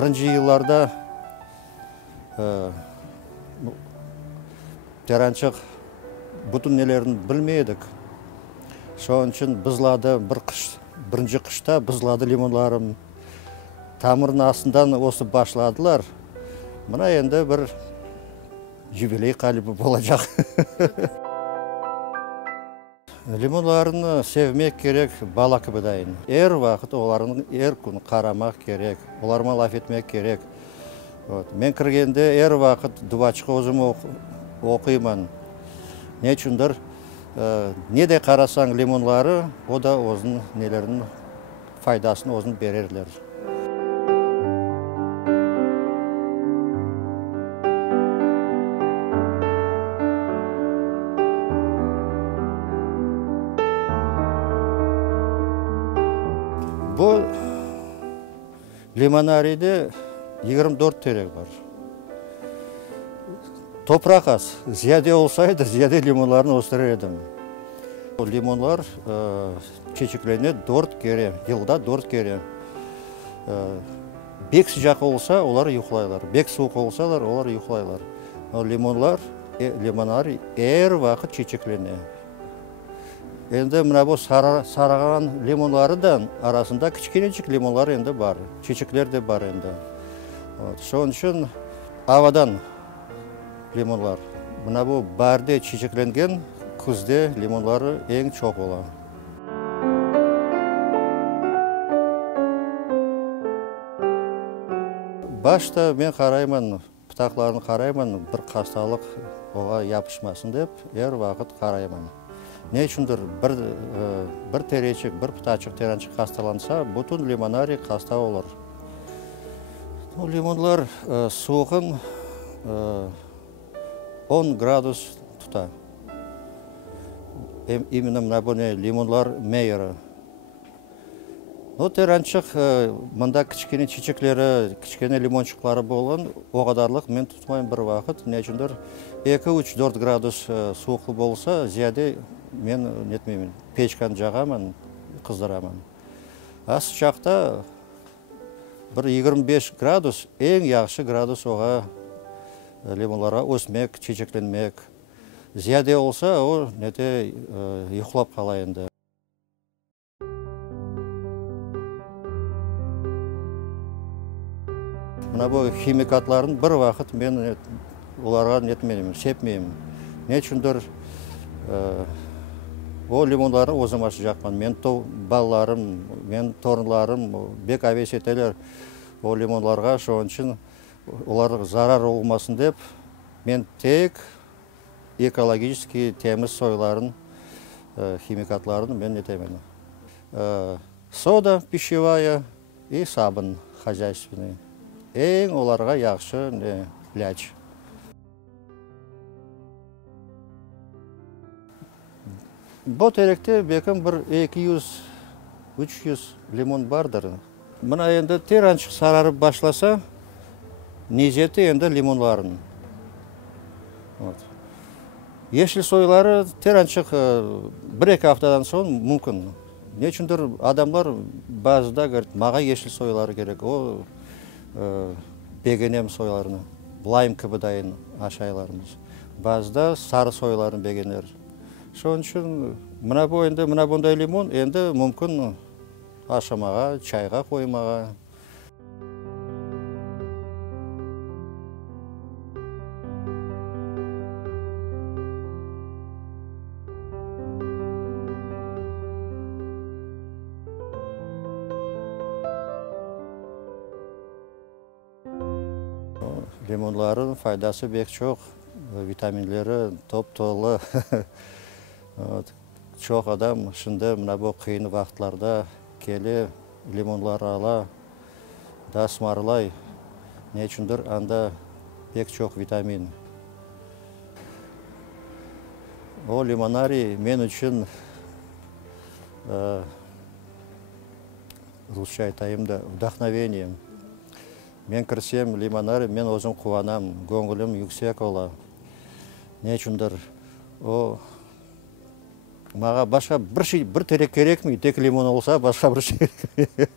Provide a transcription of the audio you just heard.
бірінші жылларда теранчық бүтін нелерін білмедік. Шоң үшін бұзлады бірінші қышта бұзлады лимонларым. Тамырын астынан осы башладылар. Мына енді бір юбилей қалыбы болacak. Лимонларын sevmek керек бала кібідайын. Әр вақыт олардың әр күн қарамақ керек, оларма лаф етмек керек. Мен кіргенде әр вақыт дұбачқы өзім оқимын. Не үшіндір, неде қарасаң лимонлары, о да өзінің нелерінің файдасын өзін берерлер. Бұл лимонарийде 24 терек бар. Топырақ аз. Зияде олсайды, зияде лимонларын өсірер едім. Лимонлар чечеклене 4 кере, жылда 4 кере. Бек sıcak olsa олар ұйқылайлар. Бек суық олсалар, олар ұйқылайлар. Лимонарий әр вақыт чечеклене. Енді мына бұл сараған лимонларыдан арасында кішкенечік лимонлар енді бар. Чечеклер де бар енді. Соң үшін авадан лимонлар. Мына бұл барде чечекленген күзде лимонлары ең çok ола. Башта мен қараймын, пытақларын қараймын, бір қасталық оға япышмасын деп, әр вақыт қараймын. Не үшіндір бір теречік, бір пытачық теранчық қасталанса, бүтін лимонарий қаста олар. Лимонлар суығын 10 градус тұта. Именно мына бұны лимонлар мейірі. Теранчық мұнда кішкене чечеклері, кішкене лимончықлары болған, оғадарлық мен тұтмайын бір вақыт. Не үшіндір 2-3-4 градус суықлы болса, зияде мен нетмеймін, печканы жағамын, қыздырамын. Ас жақта бір 25 градус, ең яқшы градус оға лимонларға өсмек, чечекленмек. Зияде олса, о нете ұйқылап қалайынды. Мына бұл химикатларын бір вақыт мен оларға нетмеймін, сепмеймін. Не үшіндір о лимонларын өзімашы жақпан. Мен балаларым, мен торынларым, бек авесетелер о лимонларға шоң үшін оларға зарар олмасын деп, мен тек экологический теміз сойларын, химикатларын мен нетемін. Сода пищевая и сабын хозяйственный. Ең оларға яқшы ляч. Бұл теректе бекім бір 200-300 лимон бардыр. Мұна енді теранчық сарарып башласа, незеті енді лимонларын. Ешіл сойлары теранчық 1-2 аптадан соң мүмкін. Не үшіндір адамлар базыда көрді, маға ешіл сойлары керек. О бегенем сойларыны, бұлайым кібідайын ашайларымыз. Базыда сары сойларын бегенер. Шоң үшін мұна бойында, мұна бұндай лимон енді мүмкін ашамаға, чайға қоймаға. Лимонларын файдасы бек çok, витаминлері топ-толы. Çok адам шынды мұна бұл қиын вақытларда келі лимонлар ала, да смарлай. Не үшіндір анда бек çok витамин. О лимонарий мен үшін лучше айтайым да вдохновением. Мен кірсем лимонарий, мен өзім қуанам, көңілім yüksek ола. Не үшіндір маға башқа бір терек керек ме? Тек лимон олса, башқа бір şey керек.